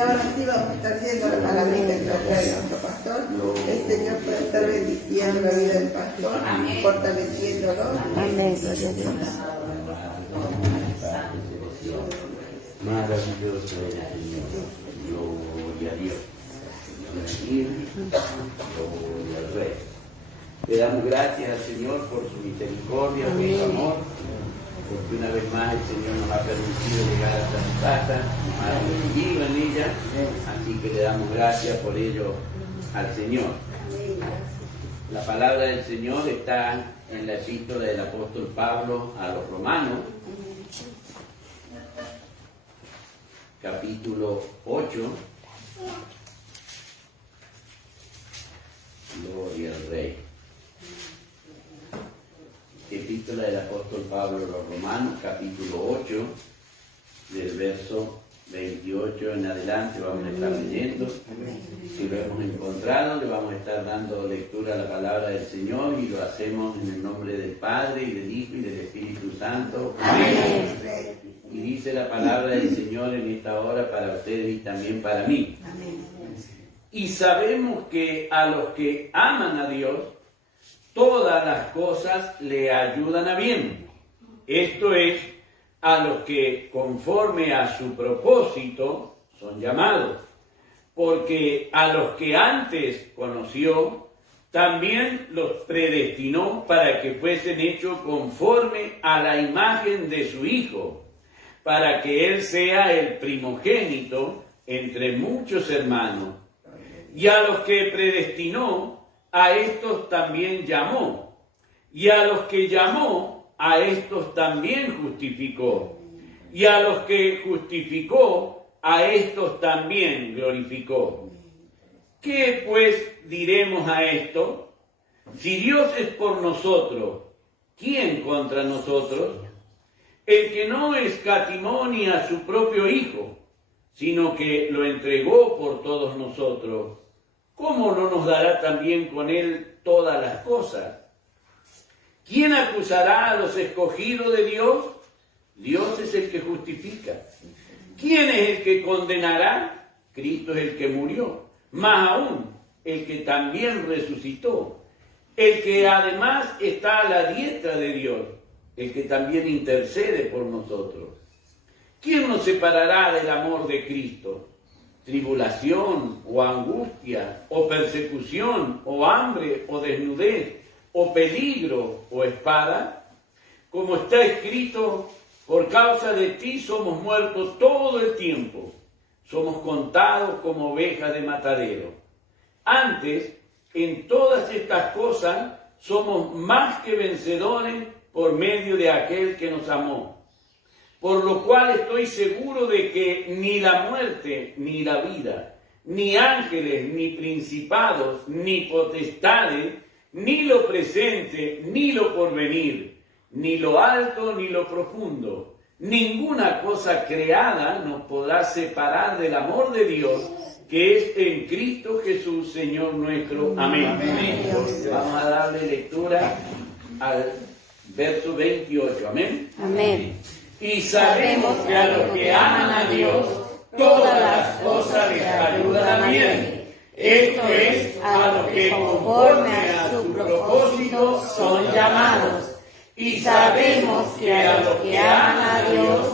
ahora sí vamos a estar yendo a la mesa que trae nuestro pastor. El Señor puede estar bendiciendo la vida del pastor, fortaleciéndolo. Amén, gloria a Dios. Maravilloso es el Señor. Gloria a Dios. Gloria al Rey. Le damos gracias al Señor por su misericordia, por su amor, porque una vez más el Señor nos ha permitido llegar hasta su casa, nos ha recibido en ella, así que le damos gracias por ello al Señor. La palabra del Señor está en la epístola del apóstol Pablo a los Romanos, capítulo 8. Gloria al Rey. Epístola del apóstol Pablo a los Romanos, capítulo 8, del verso 28 en adelante vamos a estar leyendo. Si lo hemos encontrado, le vamos a estar dando lectura a la palabra del Señor y lo hacemos en el nombre del Padre y del Hijo y del Espíritu Santo. Amén. Y dice la palabra del Señor en esta hora para ustedes y también para mí. Amén. Y sabemos que a los que aman a Dios, todas las cosas le ayudan a bien. Esto es, a los que conforme a su propósito son llamados. Porque a los que antes conoció, también los predestinó para que fuesen hechos conforme a la imagen de su Hijo, para que Él sea el primogénito entre muchos hermanos. Y a los que predestinó, a estos también llamó. Y a los que llamó, a estos también justificó. Y a los que justificó, a estos también glorificó. ¿Qué pues diremos a esto? Si Dios es por nosotros, ¿quién contra nosotros? El que no escatimó ni a su propio Hijo, sino que lo entregó por todos nosotros, ¿cómo no nos dará también con Él todas las cosas? ¿Quién acusará a los escogidos de Dios? Dios es el que justifica. ¿Quién es el que condenará? Cristo es el que murió, más aún, el que también resucitó, el que además está a la diestra de Dios, el que también intercede por nosotros. ¿Quién nos separará del amor de Cristo? ¿Tribulación o angustia o persecución o hambre o desnudez o peligro o espada? Como está escrito, por causa de ti somos muertos todo el tiempo, somos contados como ovejas de matadero. Antes, en todas estas cosas, somos más que vencedores por medio de aquel que nos amó. Por lo cual estoy seguro de que ni la muerte, ni la vida, ni ángeles, ni principados, ni potestades, ni lo presente, ni lo porvenir, ni lo alto, ni lo profundo, ninguna cosa creada nos podrá separar del amor de Dios, que es en Cristo Jesús, Señor nuestro. Amén. Amén. Vamos a darle lectura al verso 28. Amén. Amén. Y sabemos que a los que aman a Dios, todas las cosas les ayudan a bien. Esto es, a los que conforme a su propósito son llamados. Y sabemos que a los que aman a Dios,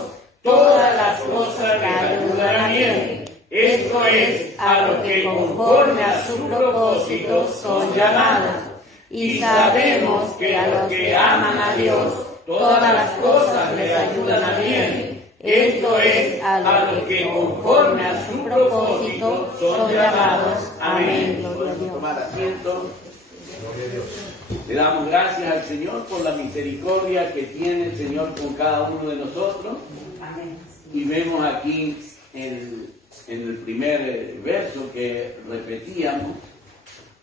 todas las cosas les ayudan a bien. Esto es, a los que conforme a su propósito son llamados. Y sabemos que a los que aman a Dios, todas las cosas les ayudan a bien. Esto es, a los que conforme a su propósito son llamados. Amén. Tomar asiento. Le damos gracias al Señor por la misericordia que tiene el Señor con cada uno de nosotros. Y vemos aquí en el primer verso que repetíamos,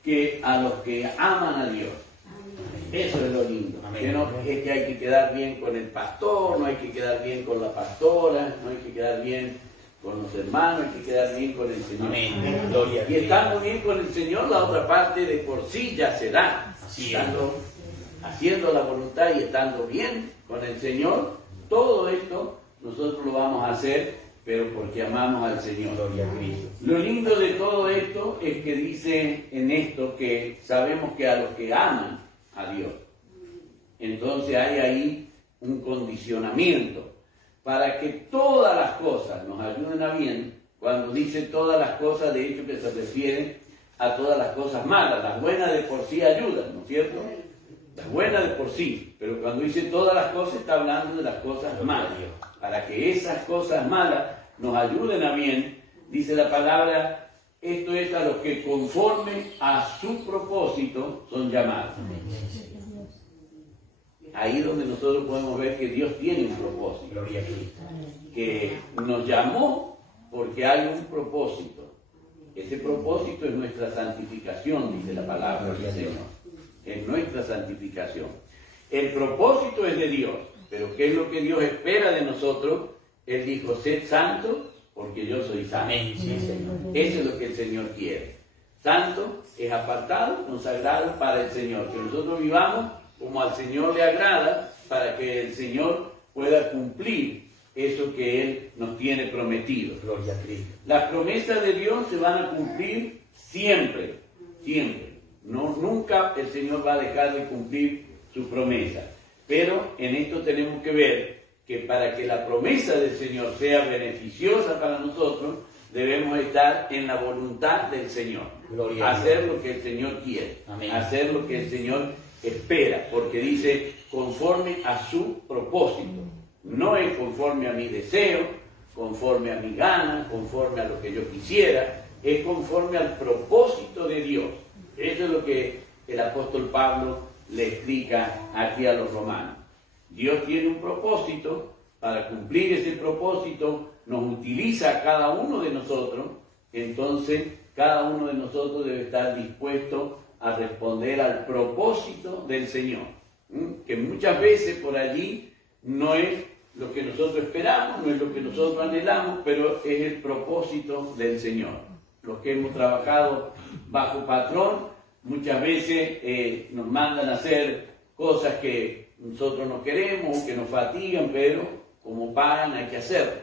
que a los que aman a Dios. Eso es lo lindo. Que no es que hay que quedar bien con el pastor, no hay que quedar bien con la pastora, no hay que quedar bien con los hermanos, hay que quedar bien con el Señor. Amén. Gloria. Y estando bien con el Señor, la otra parte de por sí ya se da. Haciendo la voluntad y estando bien con el Señor, todo esto nosotros lo vamos a hacer pero porque amamos al Señor. Lo lindo de todo esto es que dice en esto que sabemos que a los que aman a Dios, entonces hay ahí un condicionamiento para que todas las cosas nos ayuden a bien. Cuando dice todas las cosas, de hecho que se refiere a todas las cosas malas. Las buenas de por sí ayudan, ¿no es cierto? Las buenas de por sí, pero cuando dice todas las cosas está hablando de las cosas malas. Para que esas cosas malas nos ayuden a bien, dice la palabra, esto es a los que conforme a su propósito son llamados. Ahí es donde nosotros podemos ver que Dios tiene un propósito. Gloria a Cristo. Que nos llamó porque hay un propósito. Ese propósito es nuestra santificación, dice la palabra del Señor. Es nuestra santificación. El propósito es de Dios, pero ¿qué es lo que Dios espera de nosotros? Él dijo, sed santos porque yo soy santo. Sí, eso es lo que el Señor quiere. Santo es apartado, consagrado para el Señor. Que nosotros vivamos como al Señor le agrada, para que el Señor pueda cumplir eso que Él nos tiene prometido. Gloria a Cristo. Las promesas de Dios se van a cumplir siempre, siempre. No, nunca el Señor va a dejar de cumplir su promesa. Pero en esto tenemos que ver que para que la promesa del Señor sea beneficiosa para nosotros, debemos estar en la voluntad del Señor. Gloria a Dios. Hacer lo que el Señor quiere. Amén. Hacer lo que el Señor espera, porque dice conforme a su propósito. No es conforme a mi deseo, conforme a mi gana, conforme a lo que yo quisiera, es conforme al propósito de Dios. Eso es lo que el apóstol Pablo le explica aquí a los romanos. Dios tiene un propósito, para cumplir ese propósito nos utiliza a cada uno de nosotros, entonces cada uno de nosotros debe estar dispuesto a responder al propósito del Señor, que muchas veces por allí no es lo que nosotros esperamos, no es lo que nosotros anhelamos, pero es el propósito del Señor. Los que hemos trabajado bajo patrón, muchas veces nos mandan a hacer cosas que nosotros no queremos, que nos fatigan, pero como pagan hay que hacerlo.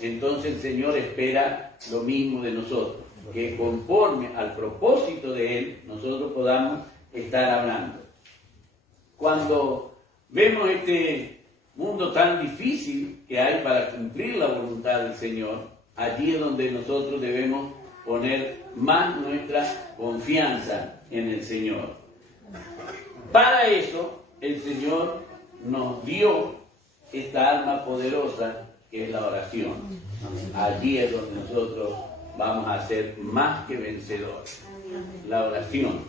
Entonces el Señor espera lo mismo de nosotros, que conforme al propósito de Él, nosotros podamos estar hablando. Cuando vemos este mundo tan difícil que hay para cumplir la voluntad del Señor, allí es donde nosotros debemos poner más nuestra confianza en el Señor. Para eso, el Señor nos dio esta arma poderosa que es la oración. Allí es donde nosotros vamos a ser más que vencedores. La oración.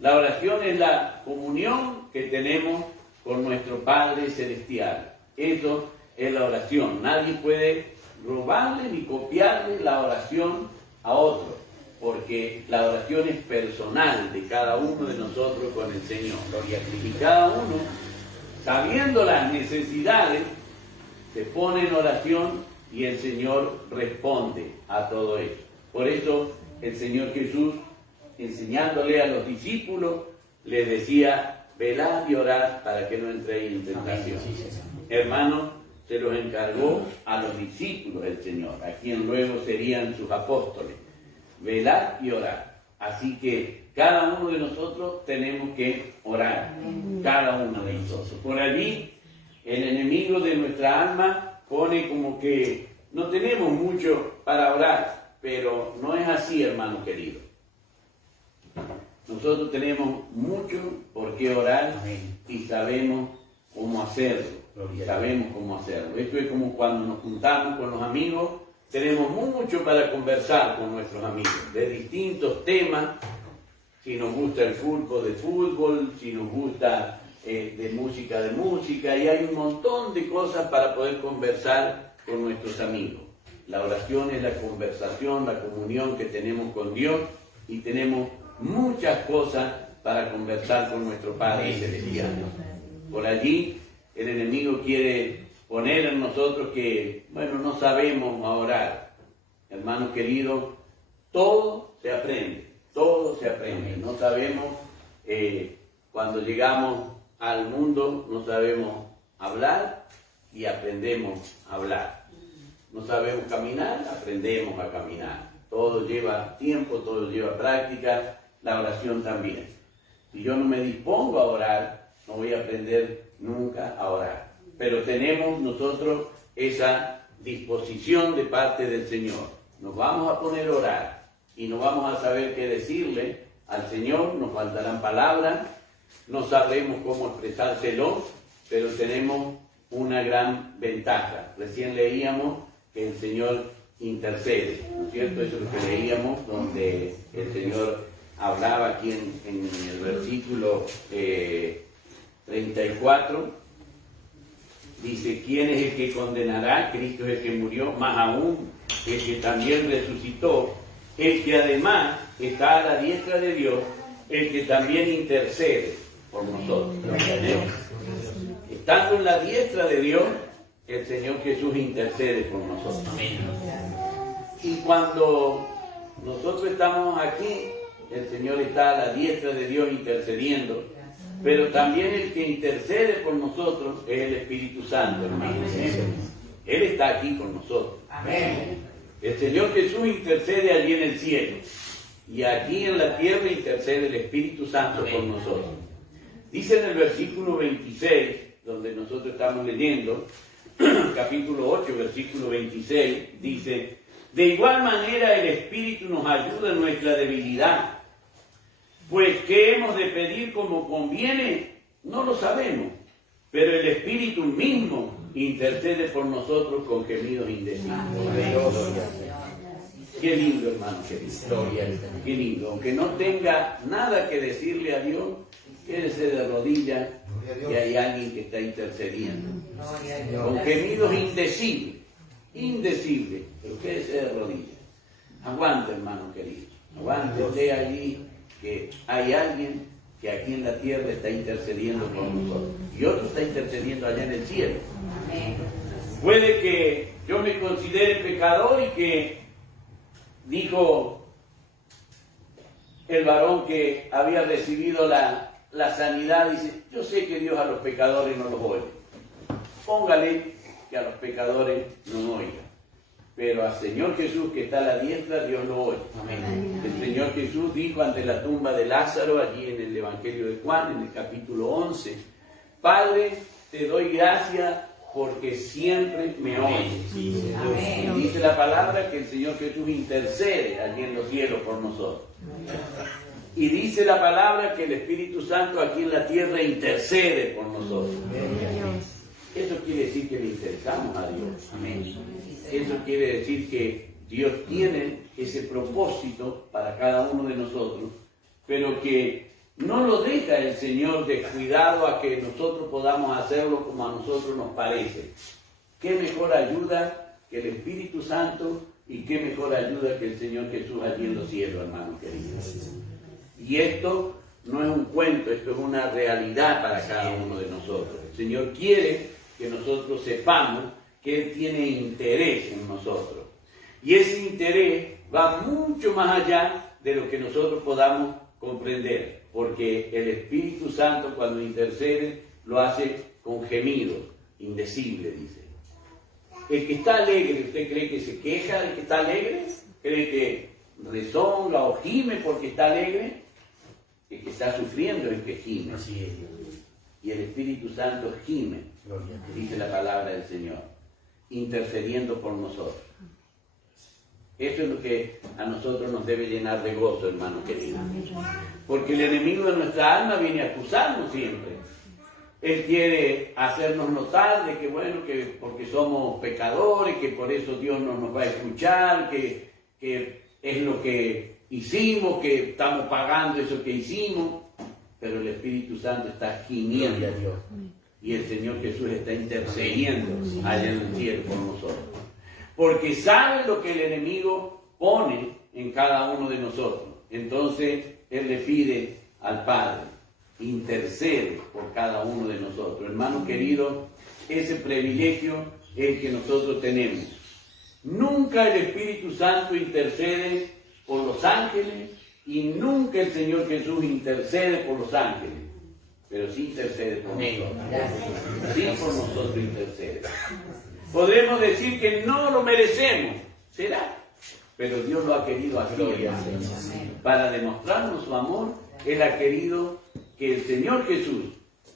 La oración es la comunión que tenemos con nuestro Padre Celestial. Eso es la oración. Nadie puede robarle ni copiarle la oración a otro, porque la oración es personal de cada uno de nosotros con el Señor. Y cada uno, sabiendo las necesidades, se pone en oración y el Señor responde a todo eso. Por eso el Señor Jesús, enseñándole a los discípulos, les decía, velad y orad para que no entréis en tentación. Hermanos, se los encargó a los discípulos del Señor, a quien luego serían sus apóstoles. Velad y orad. Así que cada uno de nosotros tenemos que orar, cada uno de nosotros. Por allí, el enemigo de nuestra alma pone como que no tenemos mucho para orar, pero no es así, hermano querido. Nosotros tenemos mucho por qué orar y sabemos cómo hacerlo. Sabemos cómo hacerlo. Esto es como cuando nos juntamos con los amigos, tenemos mucho para conversar con nuestros amigos, de distintos temas, si nos gusta el fútbol, de fútbol, si nos gusta de música, y hay un montón de cosas para poder conversar con nuestros amigos. La oración es la conversación, la comunión que tenemos con Dios, y tenemos muchas cosas para conversar con nuestro Padre Celestial. Por allí el enemigo quiere poner en nosotros que, no sabemos orar. Hermanos queridos, todo se aprende. No sabemos, cuando llegamos al mundo, no sabemos hablar y aprendemos a hablar. no sabemos caminar, aprendemos a caminar. Todo lleva tiempo, todo lleva práctica, la oración también. Si yo no me dispongo a orar, no voy a aprender nunca a orar. Pero tenemos nosotros esa disposición de parte del Señor. Nos vamos a poner a orar y no vamos a saber qué decirle al Señor, nos faltarán palabras, no sabremos cómo expresárselo, pero tenemos una gran ventaja. Recién leíamos que el Señor intercede, ¿no es cierto? Eso es lo que leíamos, donde el Señor hablaba aquí en el versículo 34, dice, ¿quién es el que condenará? Cristo es el que murió, más aún el que también resucitó, el que además está a la diestra de Dios, el que también intercede por nosotros. Estando en la diestra de Dios, el Señor Jesús intercede por nosotros. Y cuando nosotros estamos aquí, el Señor está a la diestra de Dios intercediendo, pero también el que intercede por nosotros es el Espíritu Santo, hermano. Él está aquí con nosotros. El Señor Jesús intercede allí en el cielo, y aquí en la tierra intercede el Espíritu Santo por nosotros. Dice en el versículo 26, donde nosotros estamos leyendo, capítulo 8, versículo 26, dice, de igual manera el Espíritu nos ayuda en nuestra debilidad, pues ¿qué hemos de pedir como conviene? No lo sabemos, pero el Espíritu mismo intercede por nosotros con gemidos indecibles. Qué lindo, hermano querido. Qué lindo. Aunque no tenga nada que decirle a Dios, quédese de rodillas, que hay alguien que está intercediendo. Con gemidos indecibles. Indecibles. Pero quédese de rodillas. Aguante, hermano querido. Aguante usted allí, que hay alguien que aquí en la tierra está intercediendo por nosotros. Y otro está intercediendo allá en el cielo. Puede que yo me considere pecador y que dijo el varón que había recibido la sanidad, dice, yo sé que Dios a los pecadores no los oye. Póngale que a los pecadores no oiga. Pero al Señor Jesús que está a la diestra, Dios lo oye. Amén. El Señor Jesús dijo ante la tumba de Lázaro, allí en el Evangelio de Juan, en el capítulo 11, Padre, te doy gracias porque siempre me oyes. Y dice la palabra que el Señor Jesús intercede allí en los cielos por nosotros. Y dice la palabra que el Espíritu Santo aquí en la tierra intercede por nosotros. Eso quiere decir que le interesamos a Dios. Amén. Eso quiere decir que Dios tiene ese propósito para cada uno de nosotros, pero que no lo deja el Señor descuidado a que nosotros podamos hacerlo como a nosotros nos parece. ¿Qué mejor ayuda que el Espíritu Santo y qué mejor ayuda que el Señor Jesús allí en los cielos, hermanos queridos? Y esto no es un cuento, esto es una realidad para cada uno de nosotros. El Señor quiere que nosotros sepamos que Él tiene interés en nosotros. Y ese interés va mucho más allá de lo que nosotros podamos comprender, porque el Espíritu Santo cuando intercede lo hace con gemidos indecibles, dice. El que está alegre, ¿usted cree que se queja del que está alegre? ¿Cree que rezonga o gime porque está alegre? El que está sufriendo es el que gime. Y el Espíritu Santo gime, dice la palabra del Señor, intercediendo por nosotros. Eso es lo que a nosotros nos debe llenar de gozo, hermano querido. Porque el enemigo de nuestra alma viene a acusarnos siempre. Él quiere hacernos notar de que, bueno, que porque somos pecadores, que por eso Dios no nos va a escuchar, que es lo que hicimos, que estamos pagando eso que hicimos. Pero el Espíritu Santo está gimiendo a Dios. Y el Señor Jesús está intercediendo allá en el cielo por nosotros. Porque sabe lo que el enemigo pone en cada uno de nosotros. Entonces, Él le pide al Padre, intercede por cada uno de nosotros. Hermano querido, ese privilegio es el que nosotros tenemos. Nunca el Espíritu Santo intercede por los ángeles y nunca el Señor Jesús intercede por los ángeles. Pero sí intercede por nosotros. Sí por nosotros intercede. Podremos decir que no lo merecemos, será, pero Dios lo ha querido así, hermanos. Para demostrarnos su amor, Él ha querido que el Señor Jesús,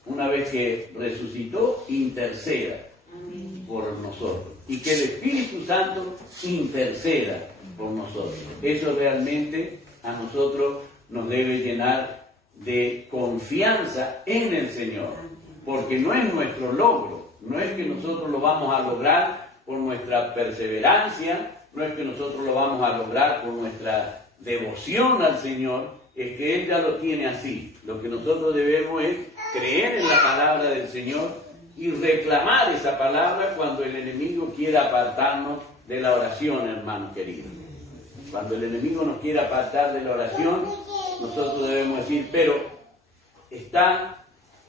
una vez que resucitó, interceda por nosotros y que el Espíritu Santo interceda por nosotros. Eso realmente a nosotros nos debe llenar de confianza en el Señor, porque no es nuestro logro, no es que nosotros lo vamos a lograr por nuestra perseverancia, no es que nosotros lo vamos a lograr por nuestra devoción al Señor, es que Él ya lo tiene así. Lo que nosotros debemos es creer en la palabra del Señor y reclamar esa palabra cuando el enemigo quiera apartarnos de la oración, hermanos queridos. Cuando el enemigo nos quiera apartar de la oración, nosotros debemos decir, pero está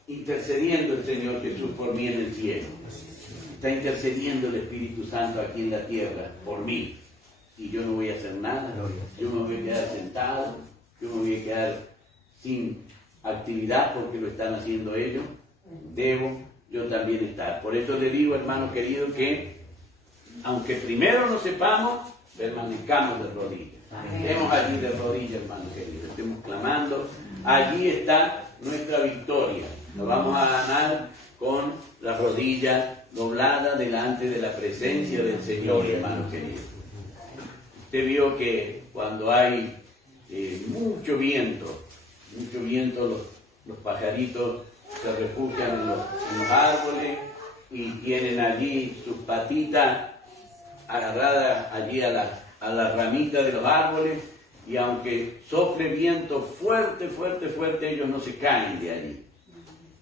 intercediendo el Señor Jesús por mí en el cielo. Está intercediendo el Espíritu Santo aquí en la tierra por mí. Y yo no voy a hacer nada, yo me voy a quedar sentado, yo me voy a quedar sin actividad porque lo están haciendo ellos. Debo yo también estar. Por eso le digo, hermano querido, que aunque primero no sepamos, permanezcamos de rodillas. Estemos allí de rodillas, hermano querido. Estemos clamando. Allí está nuestra victoria. Nos vamos a ganar con las rodillas dobladas delante de la presencia del Señor, hermano querido. Usted vio que cuando hay mucho viento, los pajaritos se refugian en los árboles y tienen allí sus patitas agarradas allí a las ramitas de los árboles, y aunque sople viento fuerte, ellos no se caen de allí,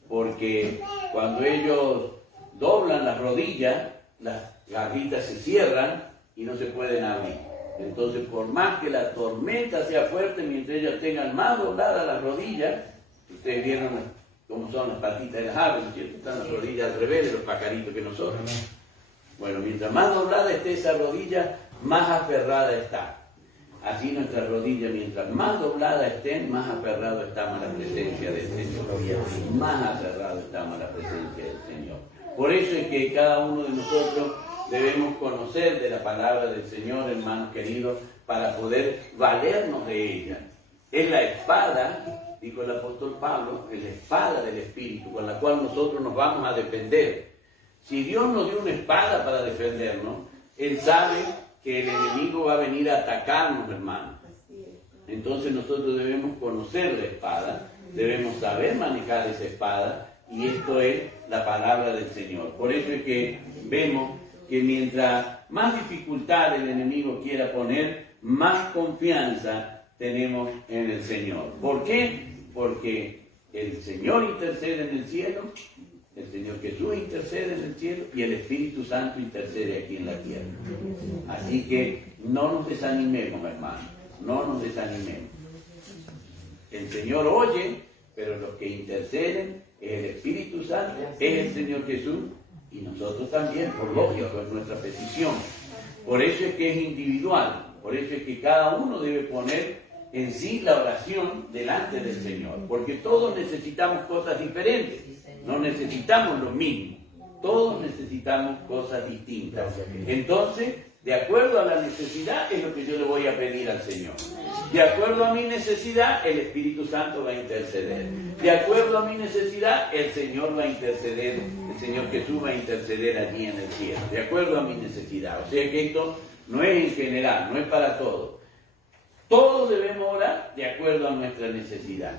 porque cuando ellos doblan las rodillas, las garritas se cierran y no se pueden abrir. Entonces, por más que la tormenta sea fuerte, mientras ellos tengan más dobladas las rodillas, ustedes vieron cómo son las patitas de las aves, ¿cierto? Están las rodillas al revés de los pajaritos que nosotros. Bueno, mientras más doblada esté esa rodilla, más aferrada está. Así nuestras rodillas, mientras más dobladas estén, más aferrados estamos a la presencia del Señor. Más aferrados estamos a la presencia del Señor. Por eso es que cada uno de nosotros debemos conocer de la palabra del Señor, hermanos queridos, para poder valernos de ella. Es la espada, dijo el apóstol Pablo, es la espada del Espíritu, con la cual nosotros nos vamos a defender. Si Dios nos dio una espada para defendernos, Él sabe que el enemigo va a venir a atacarnos, hermanos. Entonces nosotros debemos conocer la espada, debemos saber manejar esa espada, y esto es la palabra del Señor. Por eso es que vemos que mientras más dificultad el enemigo quiera poner, más confianza tenemos en el Señor. ¿Por qué? Porque el Señor intercede en el cielo, el Señor Jesús intercede en el cielo y el Espíritu Santo intercede aquí en la tierra. Así que no nos desanimemos, hermanos, no nos desanimemos. El Señor oye, pero los que interceden es el Espíritu Santo, es el Señor Jesús, y nosotros también, por lógico, es nuestra petición. Por eso es que es individual, por eso es que cada uno debe poner en sí la oración delante del Señor, porque todos necesitamos cosas diferentes, no necesitamos lo mismo, todos necesitamos cosas distintas. Entonces, de acuerdo a la necesidad es lo que yo le voy a pedir al Señor. De acuerdo a mi necesidad, el Espíritu Santo va a interceder. De acuerdo a mi necesidad, el Señor va a interceder, el Señor Jesús va a interceder allí en el cielo. De acuerdo a mi necesidad. O sea que esto no es en general, no es para todos. Todos debemos orar de acuerdo a nuestra necesidad.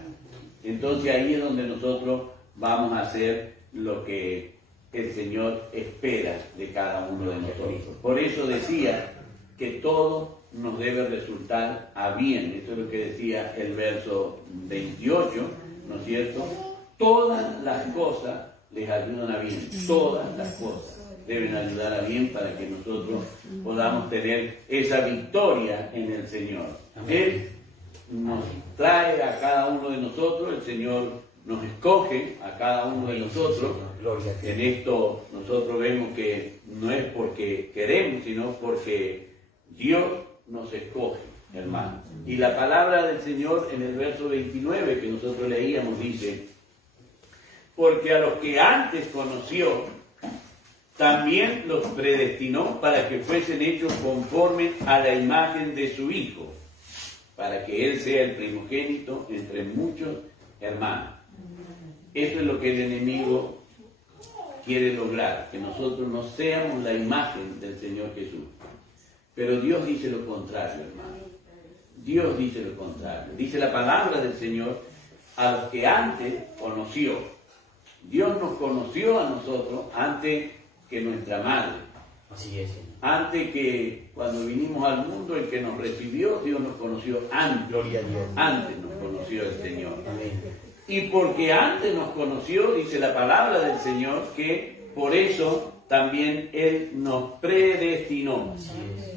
Entonces ahí es donde nosotros vamos a hacer lo que el Señor espera de cada uno de nosotros. Por eso decía que todo nos debe resultar a bien. Esto es lo que decía el verso 28, ¿no es cierto? Todas las cosas les ayudan a bien. Todas las cosas deben ayudar a bien para que nosotros podamos tener esa victoria en el Señor. Él nos trae a cada uno de nosotros, el Señor nos escoge a cada uno de nosotros. En esto nosotros vemos que no es porque queremos, sino porque Dios nos escoge, hermano. Y la palabra del Señor en el verso 29 que nosotros leíamos dice: porque a los que antes conoció, también los predestinó para que fuesen hechos conforme a la imagen de su Hijo, para que Él sea el primogénito entre muchos hermanos. Eso es lo que el enemigo quiere lograr, que nosotros no seamos la imagen del Señor Jesús. Pero Dios dice lo contrario, hermano. Dios dice lo contrario. Dice la palabra del Señor, a los que antes conoció. Dios nos conoció a nosotros antes que nuestra madre. Así es. Antes que cuando vinimos al mundo, el que nos recibió, Dios nos conoció antes. Gloria a Dios. Antes nos conoció el Señor. Amén. Y porque antes nos conoció, dice la palabra del Señor, que por eso también Él nos predestinó. Así es.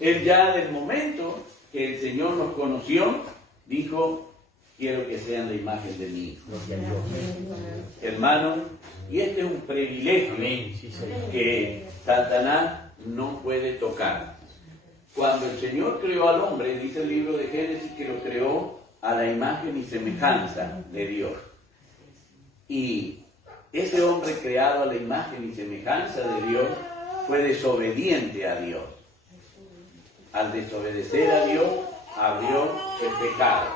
Él ya del momento que el Señor nos conoció, dijo, quiero que sean la imagen de mi Hijo. Gloria a Dios. Hermano, y este es un privilegio Amén. Sí, Señor. que Satanás no puede tocar. Cuando el Señor creó al hombre, dice el libro de Génesis que lo creó a la imagen y semejanza de Dios. Y ese hombre creado a la imagen y semejanza de Dios fue desobediente a Dios. Al desobedecer a Dios, abrió el pecado.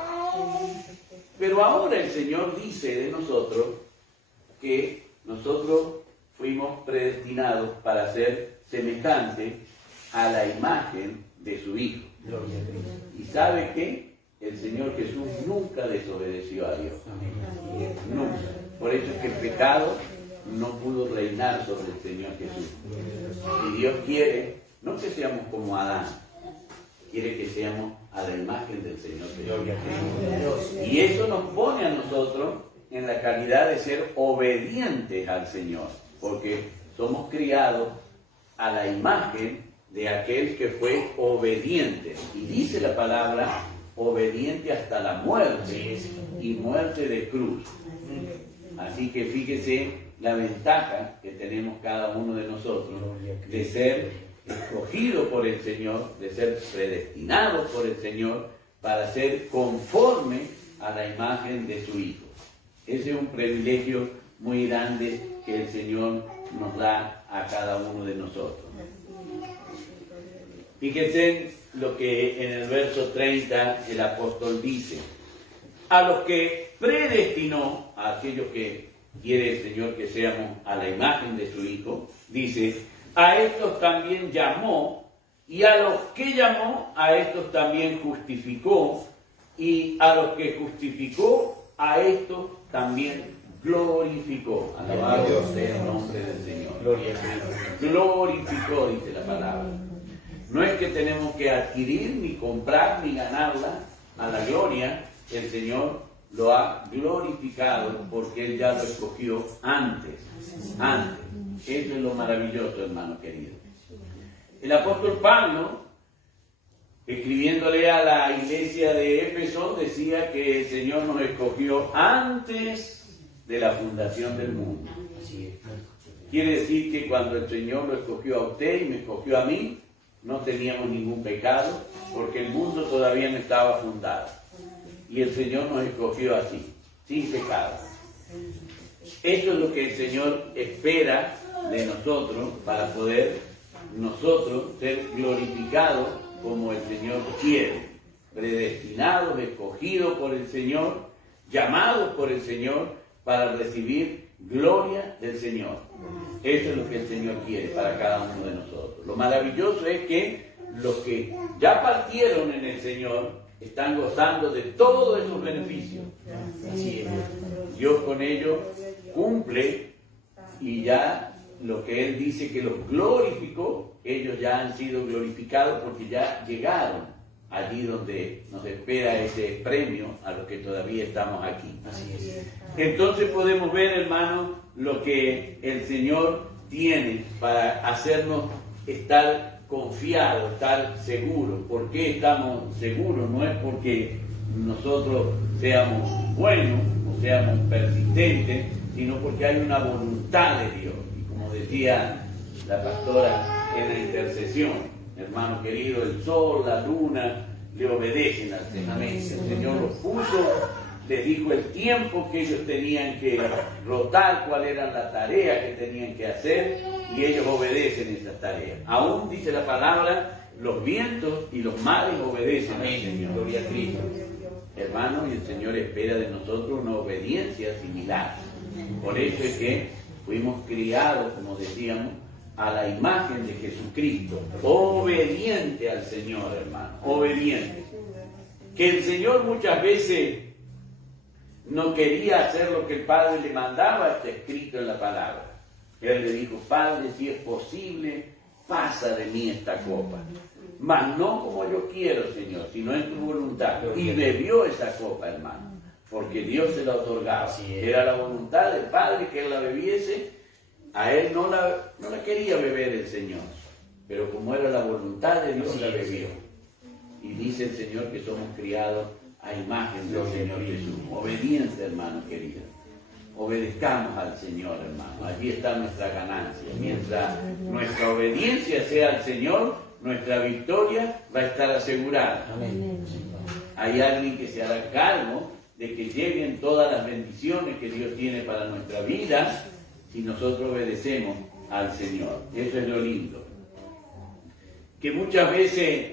Pero ahora el Señor dice de nosotros que nosotros fuimos predestinados para ser semejantes a la imagen de su Hijo. Gloria a Dios. ¿Y sabe qué? El Señor Jesús nunca desobedeció a Dios. Amén. Nunca. Por eso es que el pecado no pudo reinar sobre el Señor Jesús. Y Dios quiere, no que seamos como Adán, quiere que seamos a la imagen del Señor Gloria a Jesús. Dios. Y eso nos pone a nosotros en la calidad de ser obedientes al Señor, porque somos criados a la imagen de aquel que fue obediente. Y dice la palabra, obediente hasta la muerte, y muerte de cruz. Así que fíjese la ventaja que tenemos cada uno de nosotros de ser escogido por el Señor, de ser predestinado por el Señor para ser conforme a la imagen de su Hijo. Ese es un privilegio muy grande que el Señor nos da a cada uno de nosotros. Fíjense lo que en el verso 30 el apóstol dice: a los que predestinó, a aquellos que quiere el Señor que seamos a la imagen de su Hijo, dice, a estos también llamó, y a los que llamó, a estos también justificó, y a los que justificó, a estos también glorificó. Alabado sea el nombre del Señor. Gloria a Dios. Glorificó, dice la palabra. No es que tenemos que adquirir, ni comprar, ni ganarla a la gloria. El Señor lo ha glorificado porque Él ya lo escogió antes. Eso es lo maravilloso, hermano querido. El apóstol Pablo, escribiéndole a la iglesia de Éfeso, decía que el Señor nos escogió antes de la fundación del mundo. Así es. Quiere decir que cuando el Señor lo escogió a usted y me escogió a mí, no teníamos ningún pecado, porque el mundo todavía no estaba fundado. Y el Señor nos escogió así, sin pecado. Eso es lo que el Señor espera de nosotros para poder nosotros ser glorificados como el Señor quiere. Predestinados, escogidos por el Señor, llamados por el Señor para recibir gloria del Señor. Eso es lo que el Señor quiere para cada uno de nosotros. Lo maravilloso es que los que ya partieron en el Señor están gozando de todos esos beneficios. Así es. Dios con ellos cumple, y ya lo que Él dice que los glorificó, ellos ya han sido glorificados porque ya llegaron allí donde nos espera ese premio a los que todavía estamos aquí. Así es. Entonces podemos ver, hermanos, lo que el Señor tiene para hacernos estar confiados, estar seguros. ¿Por qué estamos seguros? No es porque nosotros seamos buenos o seamos persistentes, sino porque hay una voluntad de Dios. Y como decía la pastora en la intercesión, hermano querido, el sol, la luna le obedecen al Señor. El Señor los puso les dijo el tiempo que ellos tenían que rotar, cuál era la tarea que tenían que hacer, y ellos obedecen esas tareas. Aún dice la palabra, los vientos y los mares obedecen al Señor. Gloria a Cristo. Hermanos, y el Señor espera de nosotros una obediencia similar. Por eso es que fuimos criados, como decíamos, a la imagen de Jesucristo, obediente al Señor, hermano, obediente. Que el Señor muchas veces no quería hacer lo que el Padre le mandaba, está escrito en la palabra. Él le dijo, Padre, si es posible, pasa de mí esta copa. Mas no como yo quiero, Señor, sino en tu voluntad. Y bebió esa copa, hermano, porque Dios se la otorgaba. Era la voluntad del Padre que él la bebiese. A él no la quería beber el Señor, pero como era la voluntad de Dios, la bebió. Y dice el Señor que somos criados a imagen del Señor Jesús. Obediencia, hermano querido. Obedezcamos al Señor, hermano. Allí está nuestra ganancia. Mientras nuestra obediencia sea al Señor, nuestra victoria va a estar asegurada. Amén. Hay alguien que se hará cargo de que lleguen todas las bendiciones que Dios tiene para nuestra vida si nosotros obedecemos al Señor. Eso es lo lindo. Que muchas veces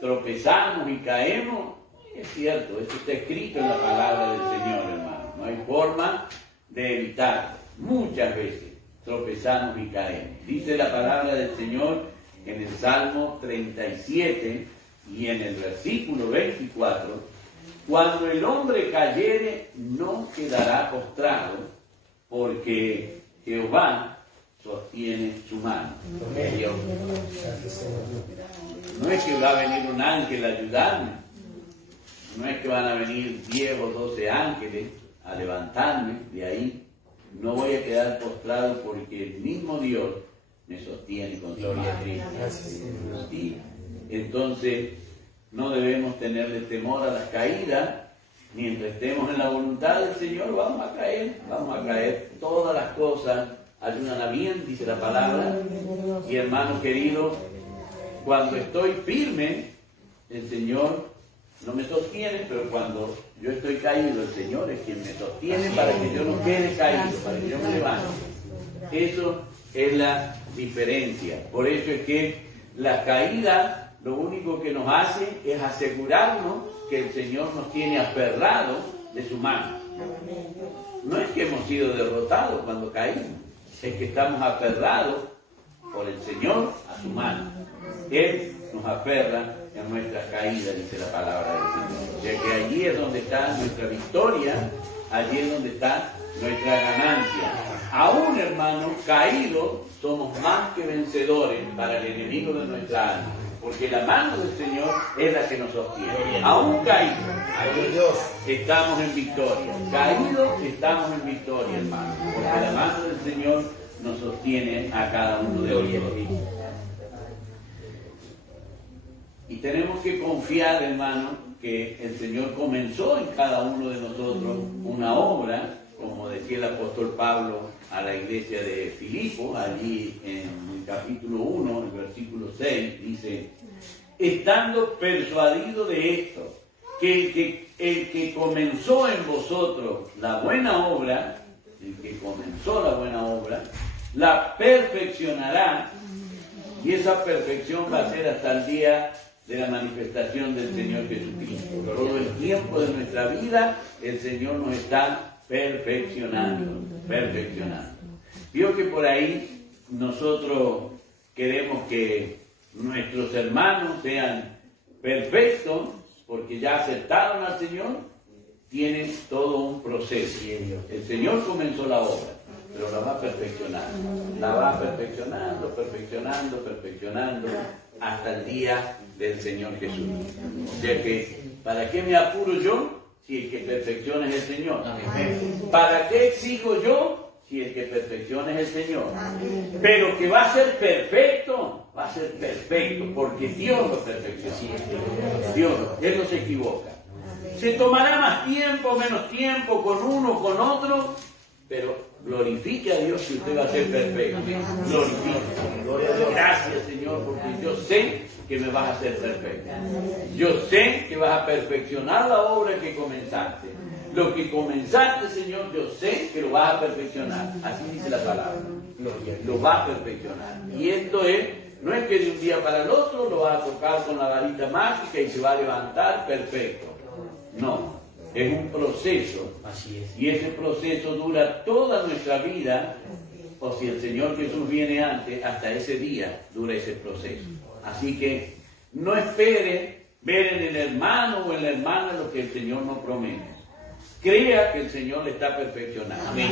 tropezamos y caemos, es cierto, eso está escrito en la palabra del Señor, hermano. No hay forma de evitarlo. Muchas veces tropezamos y caemos. Dice la palabra del Señor en el Salmo 37 y en el versículo 24, cuando el hombre cayere no quedará postrado, porque Jehová sostiene su mano. Dios. No es que va a venir un ángel a ayudarme, no es que van a venir 10 o 12 ángeles a levantarme de ahí. No voy a quedar postrado porque el mismo Dios me sostiene con su mano. Sí. Entonces no debemos tenerle temor a las caídas. Mientras estemos en la voluntad del Señor, vamos a caer. Todas las cosas ayudan a bien, dice la palabra. Y hermano querido, cuando estoy firme, el Señor no me sostiene, pero cuando yo estoy caído, el Señor es quien me sostiene para que yo no quede caído, para que yo me levante. Eso es la diferencia. Por eso es que la caída lo único que nos hace es asegurarnos que el Señor nos tiene aferrados de su mano. No es que hemos sido derrotados cuando caímos, es que estamos aferrados por el Señor a su mano. Él nos aferra en nuestras caídas, dice la palabra del Señor. O sea que allí es donde está nuestra victoria, allí es donde está nuestra ganancia. Aún, hermanos, caídos, somos más que vencedores para el enemigo de nuestra alma. Porque la mano del Señor es la que nos sostiene. Aún caídos, estamos en victoria. Caídos, estamos en victoria, hermano. Porque la mano del Señor nos sostiene a cada uno de nosotros. Y tenemos que confiar, hermano, que el Señor comenzó en cada uno de nosotros una obra, como decía el apóstol Pablo a la iglesia de Filipo, allí en el capítulo 1, el versículo 6, dice, estando persuadido de esto, que el que comenzó en vosotros la buena obra, la perfeccionará, y esa perfección va a ser hasta el día de la manifestación del Señor Jesucristo. Todo el tiempo de nuestra vida, el Señor nos está perfeccionando. Vio que por ahí nosotros queremos que nuestros hermanos sean perfectos, porque ya aceptaron al Señor, tienen todo un proceso. El Señor comenzó la obra, pero la va perfeccionando. La va perfeccionando hasta el día del Señor Jesús. O sea que, ¿para qué me apuro yo si el que perfecciona es el Señor? ¿Para qué exijo yo si el que perfecciona es el Señor? Pero que va a ser perfecto, porque Dios lo perfecciona. Dios, Él no se equivoca. Se tomará más tiempo, menos tiempo, con uno, con otro, pero glorifique a Dios que usted va a ser perfecto. Glorifique. Gracias, Señor, porque yo sé que me vas a hacer perfecto. Yo sé que vas a perfeccionar la obra que comenzaste. Lo que comenzaste, Señor, yo sé que lo vas a perfeccionar. Así dice la palabra. Lo vas a perfeccionar. Y esto no es que de un día para el otro lo vas a tocar con la varita mágica y se va a levantar perfecto. No, es un proceso. Así es. Y ese proceso dura toda nuestra vida, o si el Señor Jesús viene antes, hasta ese día dura ese proceso. Así que no espere ver en el hermano o en la hermana lo que el Señor nos promete. Crea que el Señor le está perfeccionando. Amén.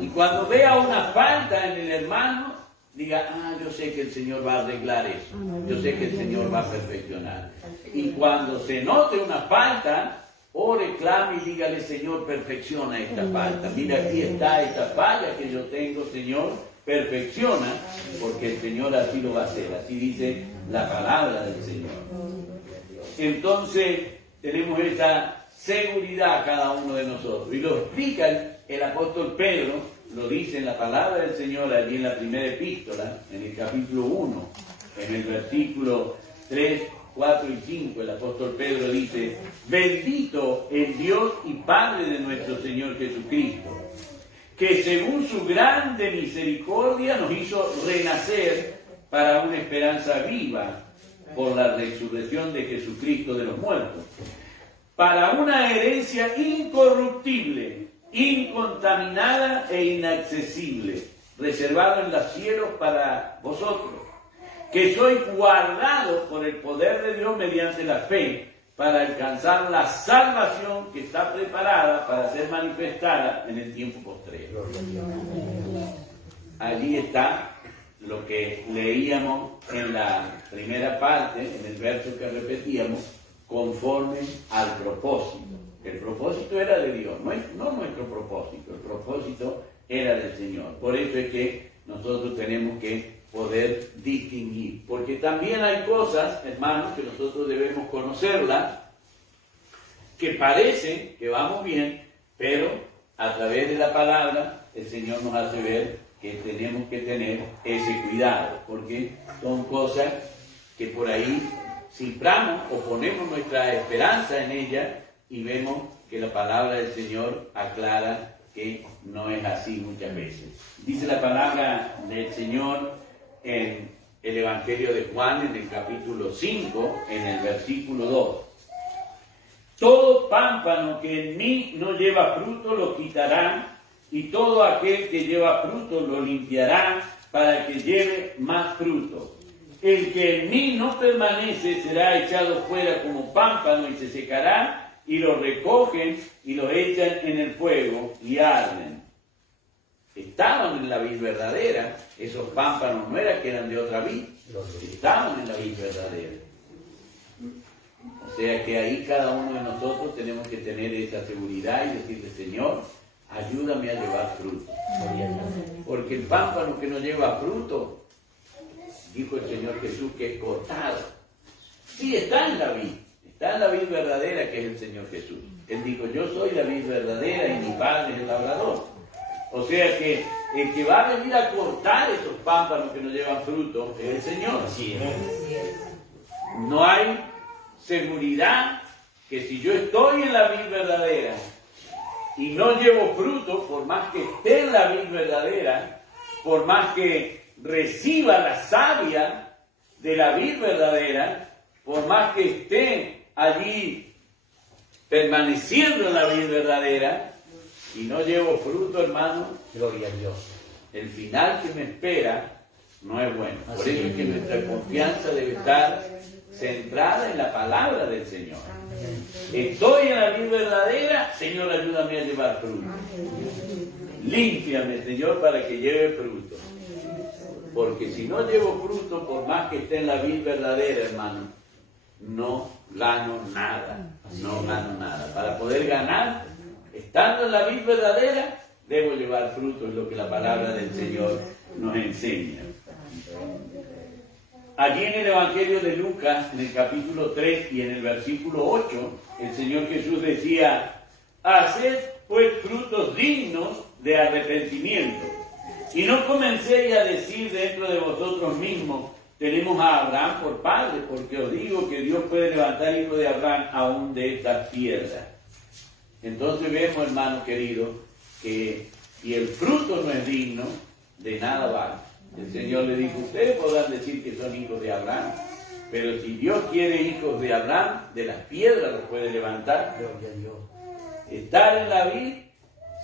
Y cuando vea una falta en el hermano, diga, yo sé que el Señor va a arreglar eso. Yo sé que el Señor va a perfeccionar. Y cuando se note una falta, ore, clame y dígale, Señor, perfecciona esta falta. Mira, aquí está esta falla que yo tengo, Señor, perfecciona, porque el Señor así lo va a hacer. Así dice la palabra del Señor. Entonces, tenemos esa seguridad cada uno de nosotros. Y lo explica el apóstol Pedro, lo dice en la palabra del Señor, allí en la primera epístola, en el capítulo 1, en el versículo 3, 4 y 5, el apóstol Pedro dice, bendito el Dios y Padre de nuestro Señor Jesucristo, que según su grande misericordia nos hizo renacer para una esperanza viva por la resurrección de Jesucristo de los muertos, para una herencia incorruptible, incontaminada e inaccesible, reservado en los cielos para vosotros, que sois guardados por el poder de Dios mediante la fe, para alcanzar la salvación que está preparada para ser manifestada en el tiempo postrero. Allí está lo que leíamos en la primera parte, en el verso que repetíamos, conforme al propósito. El propósito era de Dios, no nuestro propósito, el propósito era del Señor. Por eso es que nosotros tenemos que poder distinguir, porque también hay cosas, hermanos, que nosotros debemos conocerlas, que parecen que vamos bien, pero a través de la palabra el Señor nos hace ver que tenemos que tener ese cuidado, porque son cosas que por ahí ciframos o ponemos nuestra esperanza en ella y vemos que la palabra del Señor aclara que no es así muchas veces. Dice la palabra del Señor en el Evangelio de Juan, en el capítulo 5, en el versículo 2. Todo pámpano que en mí no lleva fruto lo quitará, y todo aquel que lleva fruto lo limpiará para que lleve más fruto. El que en mí no permanece será echado fuera como pámpano y se secará, y lo recogen y lo echan en el fuego y arden. Estaban en la vid verdadera, esos pámpanos no era que eran de otra vid, estaban en la vid verdadera. O sea que ahí cada uno de nosotros tenemos que tener esa seguridad y decirle, Señor, ayúdame a llevar fruto. Porque el pámpano que no lleva fruto, dijo el Señor Jesús, que es cortado. Sí, está en la vid verdadera que es el Señor Jesús. Él dijo, yo soy la vid verdadera y mi Padre es el labrador. O sea que el que va a venir a cortar esos pámpanos que no llevan fruto es el Señor. Así es. No hay seguridad que si yo estoy en la vid verdadera y no llevo fruto, por más que esté en la vid verdadera, por más que reciba la savia de la vid verdadera, por más que esté allí permaneciendo en la vid verdadera y no llevo fruto, hermano, Gloria a Dios. el final que me espera no es bueno. Por Así eso es que nuestra confianza debe estar centrada en la palabra del Señor. Estoy en la vid verdadera, Señor, ayúdame a llevar fruto. Límpiame, Señor, para que lleve fruto. Porque si no llevo fruto, por más que esté en la vid verdadera, hermano, no gano nada. No gano nada. Para poder ganar, estando en la vid verdadera, debo llevar fruto, es lo que la palabra del Señor nos enseña. Allí en el Evangelio de Lucas, en el capítulo 3 y en el versículo 8, el Señor Jesús decía, haced pues frutos dignos de arrepentimiento, y no comencéis a decir dentro de vosotros mismos, tenemos a Abraham por padre, porque os digo que Dios puede levantar hijo de Abraham aún de estas piedras. Entonces vemos, hermano querido, que y el fruto no es digno, de nada vale. El Señor le dijo, ustedes podrán decir que son hijos de Abraham, pero si Dios quiere hijos de Abraham, de las piedras los puede levantar. Gloria a Dios. Estar en la vid,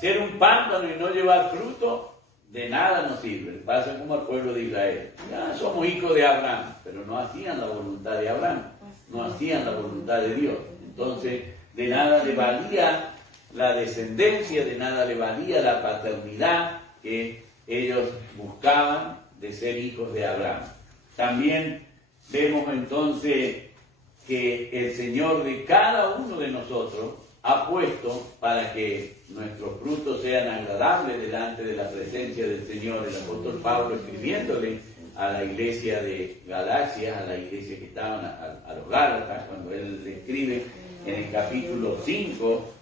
ser un pámpano y no llevar fruto, de nada nos sirve. Pasa como al pueblo de Israel. Ya somos hijos de Abraham, pero no hacían la voluntad de Abraham, no hacían la voluntad de Dios. Entonces, de nada le valía la descendencia, de nada le valía la paternidad que ellos buscaban de ser hijos de Abraham. También vemos entonces que el Señor de cada uno de nosotros ha puesto para que nuestros frutos sean agradables delante de la presencia del Señor. El apóstol Pablo, escribiéndole a la iglesia de Galacia, a la iglesia que estaban a los Gálatas, cuando él le escribe en el capítulo 5,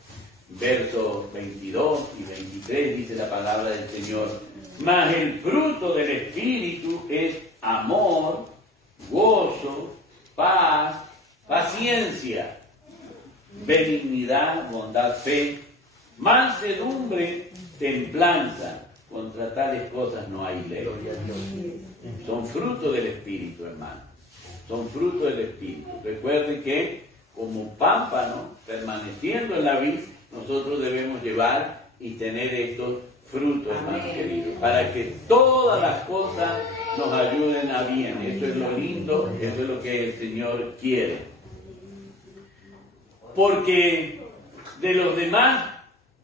versos 22 y 23, dice la palabra del Señor: mas el fruto del Espíritu es amor, gozo, paz, paciencia, benignidad, bondad, fe, mansedumbre, templanza. Contra tales cosas no hay ley. Gloria a Dios. Son frutos del Espíritu, hermano. Son frutos del Espíritu. Recuerden que como pámpano, permaneciendo en la vid, nosotros debemos llevar y tener estos frutos, hermano querido, para que todas las cosas nos ayuden a bien. Eso es lo lindo, eso es lo que el Señor quiere. Porque de los demás,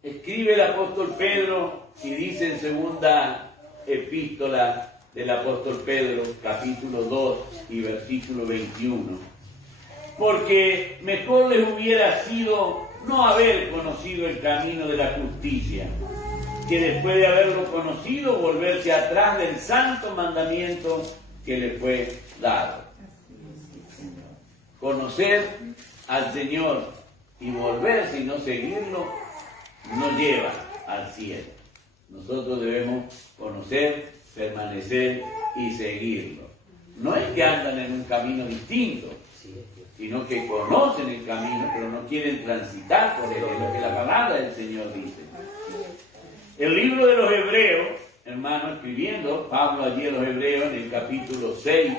escribe el apóstol Pedro y dice en segunda epístola del apóstol Pedro, capítulo 2 y versículo 21, porque mejor les hubiera sido no haber conocido el camino de la justicia, que después de haberlo conocido, volverse atrás del santo mandamiento que le fue dado. Conocer al Señor y volverse y no seguirlo, no lleva al cielo. Nosotros debemos conocer, permanecer y seguirlo. No es que andan en un camino distinto, sino que conocen el camino, pero no quieren transitar por él. Es lo que la palabra del Señor dice. El libro de los Hebreos, hermano, escribiendo Pablo allí a los Hebreos en el capítulo 6,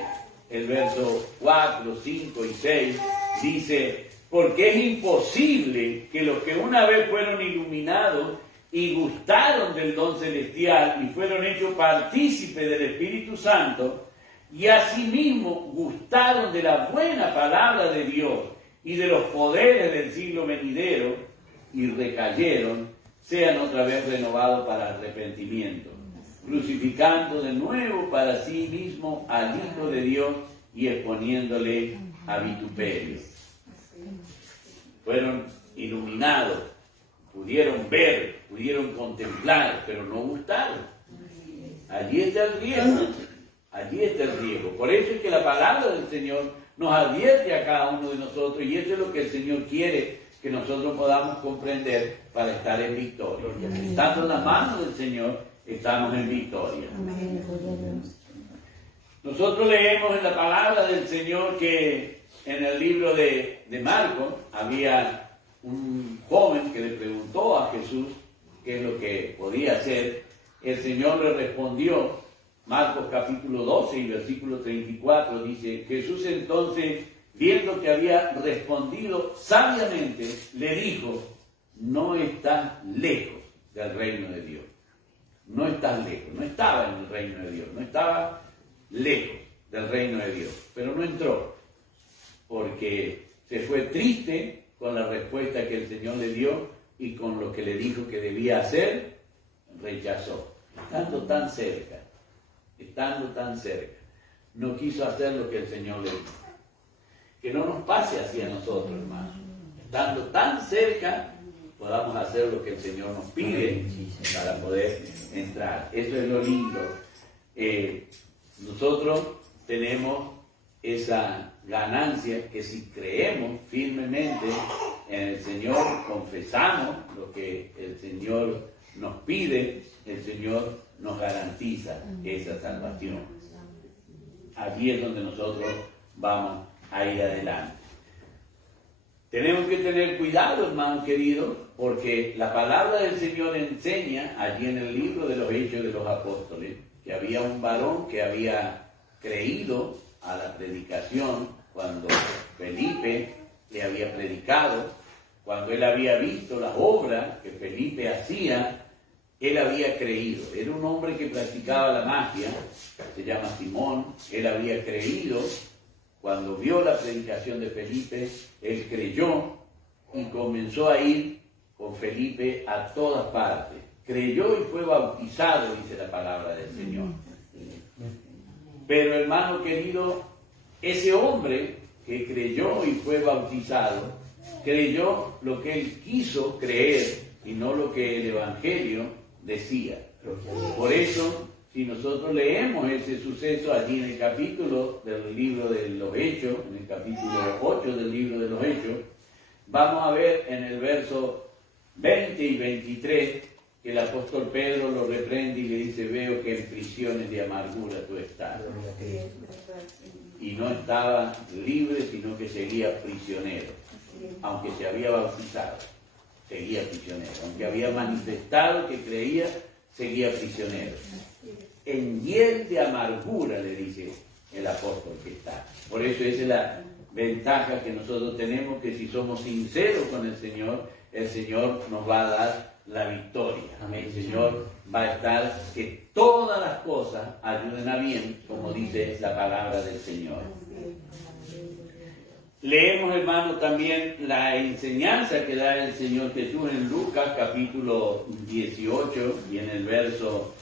el verso 4, 5 y 6, dice: porque es imposible que los que una vez fueron iluminados y gustaron del don celestial y fueron hechos partícipes del Espíritu Santo, y asimismo gustaron de la buena palabra de Dios y de los poderes del siglo venidero, y recayeron, sean otra vez renovados para arrepentimiento, crucificando de nuevo para sí mismo al Hijo de Dios y exponiéndole a vituperio. Fueron iluminados, pudieron ver, pudieron contemplar, pero no gustaron. Allí está el riesgo, allí está el riesgo. Por eso es que la palabra del Señor nos advierte a cada uno de nosotros, y eso es lo que el Señor quiere que nosotros podamos comprender para estar en victoria. Estando en las manos del Señor, estamos en victoria. Nosotros leemos en la palabra del Señor que en el libro de Marcos había un joven que le preguntó a Jesús qué es lo que podía hacer. El Señor le respondió, Marcos capítulo 12 y versículo 34, dice: Jesús entonces, viendo que había respondido sabiamente, le dijo: no estás lejos del reino de Dios. No estás lejos. No estaba en el reino de Dios. No estaba lejos del reino de Dios. Pero no entró, porque se fue triste con la respuesta que el Señor le dio y con lo que le dijo que debía hacer, rechazó. Estando tan cerca, no quiso hacer lo que el Señor le dijo. Que no nos pase así a nosotros, hermanos. Estando tan cerca, podamos hacer lo que el Señor nos pide para poder entrar. Eso es lo lindo. Nosotros tenemos esa ganancia que si creemos firmemente en el Señor, confesamos lo que el Señor nos pide, el Señor nos garantiza esa salvación. Allí es donde nosotros vamos a ir adelante. Tenemos que tener cuidado, hermano querido, porque la palabra del Señor enseña allí en el libro de los Hechos de los Apóstoles que había un varón que había creído a la predicación cuando Felipe le había predicado, cuando él había visto las obras que Felipe hacía, él había creído. Era un hombre que practicaba la magia, se llama Simón. Él había creído. Cuando vio la predicación de Felipe, él creyó y comenzó a ir con Felipe a todas partes. Creyó y fue bautizado, dice la palabra del Señor. Pero, hermano querido, ese hombre que creyó y fue bautizado, creyó lo que él quiso creer y no lo que el Evangelio decía. Por eso, si nosotros leemos ese suceso allí en el capítulo del libro de los Hechos, en el capítulo 8 del libro de los Hechos, vamos a ver en el verso 20 y 23 que el apóstol Pedro lo reprende y le dice: veo que en prisiones de amargura tú estás. Y no estaba libre, sino que seguía prisionero. Aunque se había bautizado, seguía prisionero. Aunque había manifestado que creía, seguía prisionero. En hiel de amargura, le dice el apóstol que está. Por eso esa es la ventaja que nosotros tenemos, que si somos sinceros con el Señor nos va a dar la victoria. El Señor va a estar que todas las cosas ayuden a bien, como dice la palabra del Señor. Leemos, hermano, también la enseñanza que da el Señor Jesús en Lucas capítulo 18 y en el verso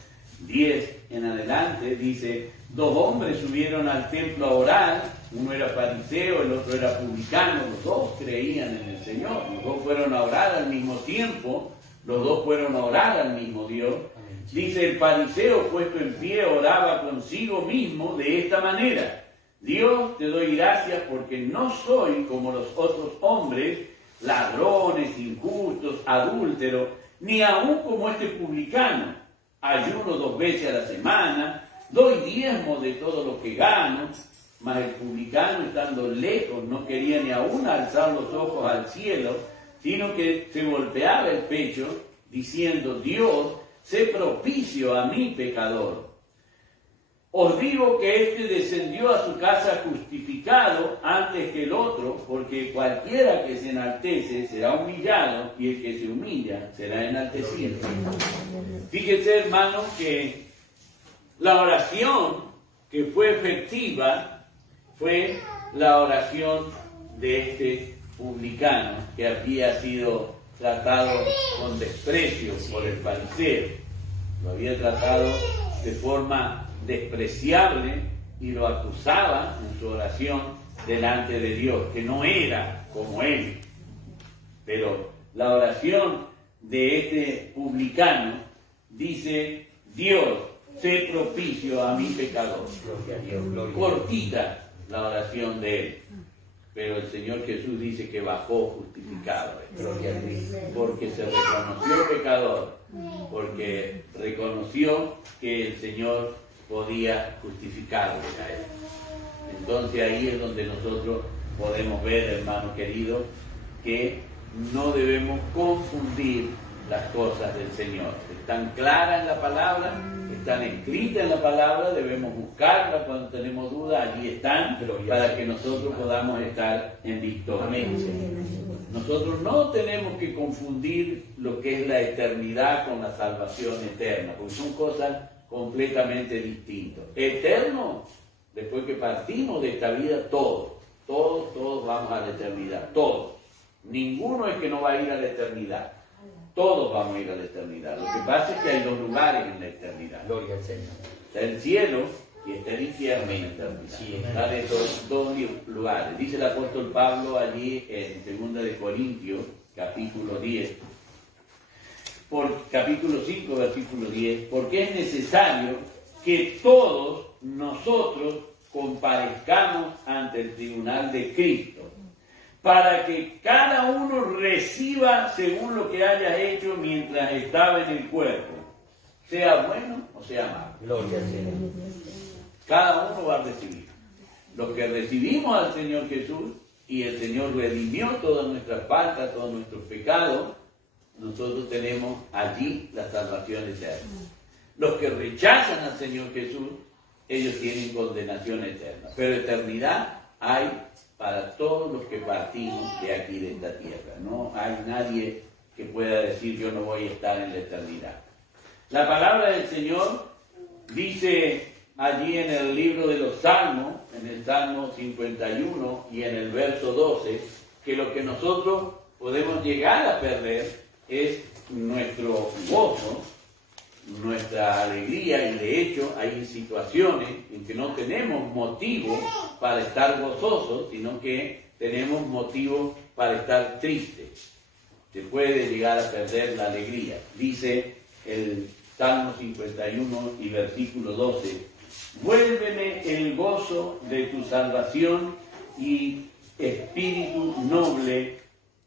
10 en adelante. Dice: 2 hombres subieron al templo a orar, uno era fariseo, el otro era publicano, los dos creían en el Señor, los dos fueron a orar al mismo tiempo, los dos fueron a orar al mismo Dios. Dice: el fariseo, puesto en pie, oraba consigo mismo de esta manera: Dios, te doy gracias porque no soy como los otros hombres, ladrones, injustos, adúlteros, ni aún como este publicano. Ayuno 2 veces a la semana, doy diezmo de todo lo que gano. Mas el publicano, estando lejos, no quería ni aún alzar los ojos al cielo, sino que se golpeaba el pecho, diciendo: Dios, sé propicio a mí, pecador. Os digo que éste descendió a su casa justificado antes que el otro, porque cualquiera que se enaltece será humillado, y el que se humilla será enaltecido. Fíjense, hermanos, que la oración que fue efectiva fue la oración de este publicano, que había sido tratado con desprecio por el fariseo. Lo había tratado de forma despreciable y lo acusaba en su oración delante de Dios, que no era como él. Pero la oración de este publicano dice: Dios, sé propicio a mi pecador. Cortita la oración de él, pero el Señor Jesús dice que bajó justificado, porque se reconoció pecador, porque reconoció que el Señor podía justificarlo a él. Entonces ahí es donde nosotros podemos ver, hermano querido, que no debemos confundir las cosas del Señor. Están claras en la palabra, están escritas en la palabra, debemos buscarlas cuando tenemos dudas, allí están, para que nosotros podamos estar en victoria. Nosotros no tenemos que confundir lo que es la eternidad con la salvación eterna, porque son cosas completamente distintas. Eterno, después que partimos de esta vida, todos vamos a la eternidad, todos. Ninguno es que no va a ir a la eternidad. Todos vamos a ir a la eternidad. Lo que pasa es que hay 2 lugares en la eternidad. Gloria al Señor. Está el cielo y está el infierno en la eternidad. Sí, está de esos 2 lugares. Dice el apóstol Pablo allí en 2 de Corintios, capítulo 10, capítulo 5, versículo 10, porque es necesario que todos nosotros comparezcamos ante el tribunal de Cristo, para que cada uno reciba según lo que haya hecho mientras estaba en el cuerpo, sea bueno o sea malo. Gloria al Señor. Cada uno va a recibir. Los que recibimos al Señor Jesús y el Señor redimió todas nuestras faltas, todos nuestros pecados, nosotros tenemos allí la salvación eterna. Los que rechazan al Señor Jesús, ellos tienen condenación eterna. Pero eternidad hay para todos los que partimos de aquí, de esta tierra. No hay nadie que pueda decir yo no voy a estar en la eternidad. La palabra del Señor dice allí en el libro de los Salmos, en el Salmo 51 y en el verso 12, que lo que nosotros podemos llegar a perder es nuestro gozo, nuestra alegría, y de hecho hay situaciones en que no tenemos motivo para estar gozosos, sino que tenemos motivo para estar tristes. Se puede llegar a perder la alegría. Dice el Salmo 51 y versículo 12, vuélveme el gozo de tu salvación y espíritu noble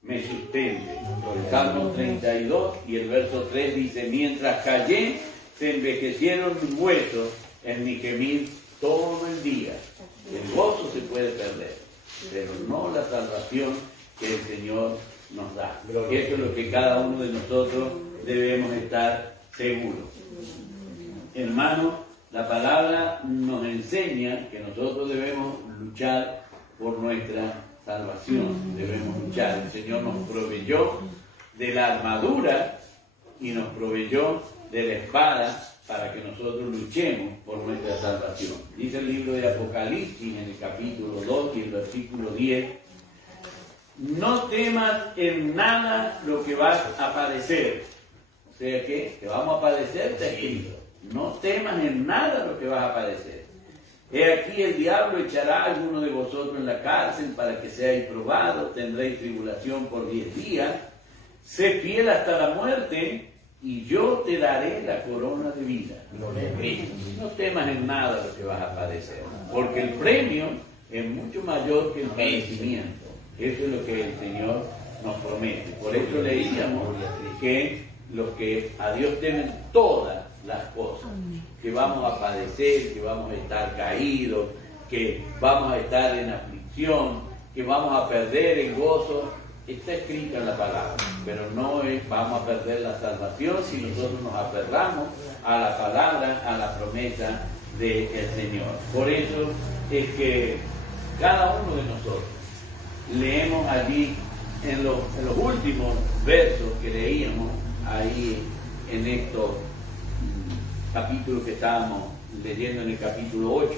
me sustente. El Salmo 32 y el verso 3 dice, mientras callé, se envejecieron mis huesos en mi gemir todo el día. El gozo se puede perder, pero no la salvación que el Señor nos da. Eso es lo que cada uno de nosotros debemos estar seguros. Hermanos, la palabra nos enseña que nosotros debemos luchar por nuestra salvación, debemos luchar. El Señor nos proveyó de la armadura y nos proveyó de la espada para que nosotros luchemos por nuestra salvación. Dice el libro de Apocalipsis en el capítulo 2 y el versículo 10, no temas en nada lo que vas a padecer. O sea que vamos a padecer, está escrito. No temas en nada lo que vas a padecer. He aquí el diablo echará a alguno de vosotros en la cárcel para que seáis probados, tendréis tribulación por 10 días. Sé fiel hasta la muerte y yo te daré la corona de vida. No temas en nada lo que vas a padecer, porque el premio es mucho mayor que el padecimiento. Eso es lo que el Señor nos promete. Por eso leíamos que los que a Dios temen todas las cosas, que vamos a padecer, que vamos a estar caídos, que vamos a estar en aflicción, que vamos a perder el gozo, está escrito en la palabra, pero no es vamos a perder la salvación si nosotros nos aferramos a la palabra, a la promesa del Señor. Por eso es que cada uno de nosotros leemos allí en los últimos versos que leíamos ahí en estos capítulos que estábamos leyendo, en el capítulo 8,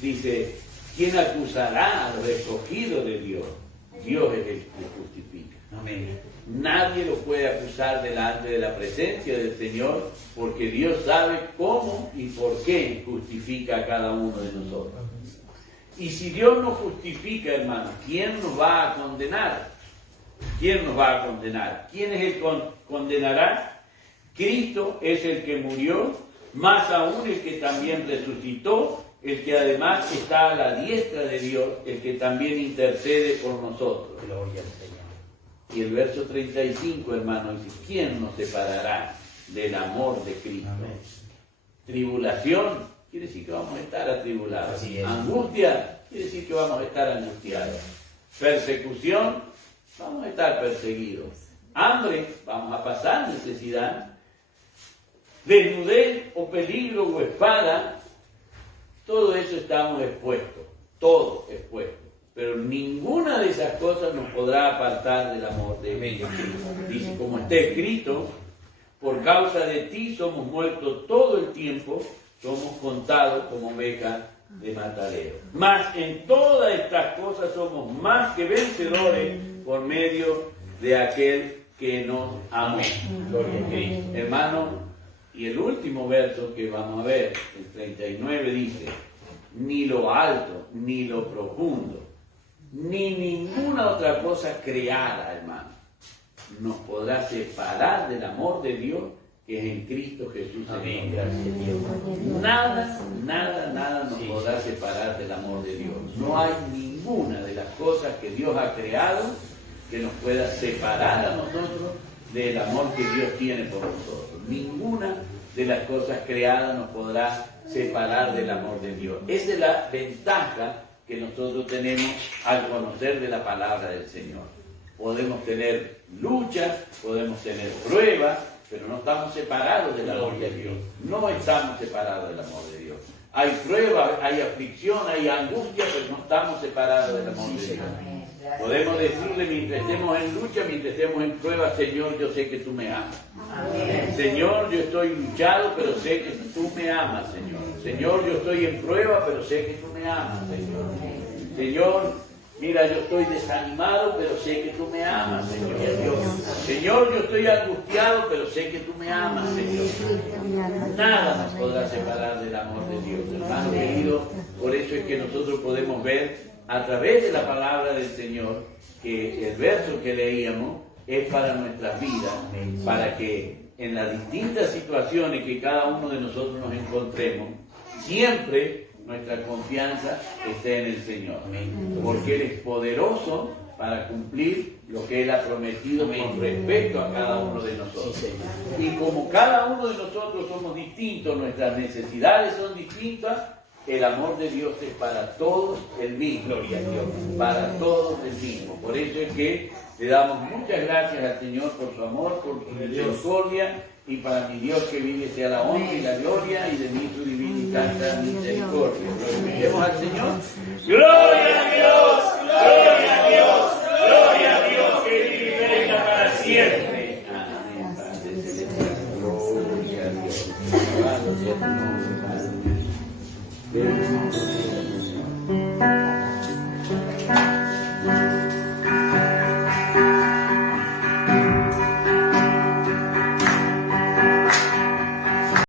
dice, ¿quién acusará al escogido de Dios? Dios es el que justifica. Amén. Nadie lo puede acusar delante de la presencia del Señor, porque Dios sabe cómo y por qué justifica a cada uno de nosotros. Y si Dios nos justifica, hermanos, ¿quién nos va a condenar? ¿Quién nos va a condenar? ¿Quién es el que condenará? Cristo es el que murió, más aún el que también resucitó, el que además está a la diestra de Dios, el que también intercede por nosotros. Gloria al Señor. Y el verso 35, hermanos, dice, ¿quién nos separará del amor de Cristo? Amén. Tribulación, quiere decir que vamos a estar atribulados. Angustia, quiere decir que vamos a estar angustiados. Persecución, vamos a estar perseguidos. Hambre, vamos a pasar necesidad. Desnudez o peligro o espada, todo eso estamos expuestos, todo expuesto. Pero ninguna de esas cosas nos podrá apartar del amor de Dios. Dice, como está escrito, por causa de ti somos muertos todo el tiempo, somos contados como ovejas de matadero. Mas en todas estas cosas somos más que vencedores por medio de aquel que nos amó. Gloria a Cristo. Hermano, y el último verso que vamos a ver, el 39, dice, ni lo alto, ni lo profundo, ni ninguna otra cosa creada, hermano, nos podrá separar del amor de Dios que es en Cristo Jesús. Amén. Gracias a Dios. Nada nos podrá separar del amor de Dios. No hay ninguna de las cosas que Dios ha creado que nos pueda separar a nosotros del amor que Dios tiene por nosotros. Ninguna de las cosas creadas nos podrá separar del amor de Dios. Esa es la ventaja que nosotros tenemos al conocer de la palabra del Señor. Podemos tener luchas, podemos tener pruebas, pero no estamos separados del amor de Dios. No estamos separados del amor de Dios. Hay pruebas, hay aflicción, hay angustia, pero no estamos separados del amor de Dios. Podemos decirle mientras estemos en lucha, mientras estemos en prueba, Señor, yo sé que tú me amas. Señor, yo estoy luchado, pero sé que tú me amas, Señor. Señor, yo estoy en prueba, pero sé que tú me amas, Señor. Señor, mira, yo estoy desanimado, pero sé que tú me amas, Señor. Señor, yo estoy angustiado, pero sé que tú me amas, Señor. Nada nos podrá separar del amor de Dios, hermano querido. Por eso es que nosotros podemos ver a través de la palabra del Señor que el verso que leíamos es para nuestras vidas, para que en las distintas situaciones que cada uno de nosotros nos encontremos, siempre nuestra confianza esté en el Señor, porque Él es poderoso para cumplir lo que Él ha prometido con respecto a cada uno de nosotros. Y como cada uno de nosotros somos distintos, nuestras necesidades son distintas, el amor de Dios es para todos el mismo, para todos el mismo. Por eso es que le damos muchas gracias al Señor por su amor, por su misericordia, y para mi Dios que vive sea la honra y la gloria, y de mí su divina y santa misericordia. Glorifiquemos al Señor. ¡Gloria a Dios! ¡Gloria a Dios! ¡Gloria a Dios que vive y reina para siempre! Amén. Padre celestial, gloria a Dios. Alabado sea tu nombre, Padre Dios.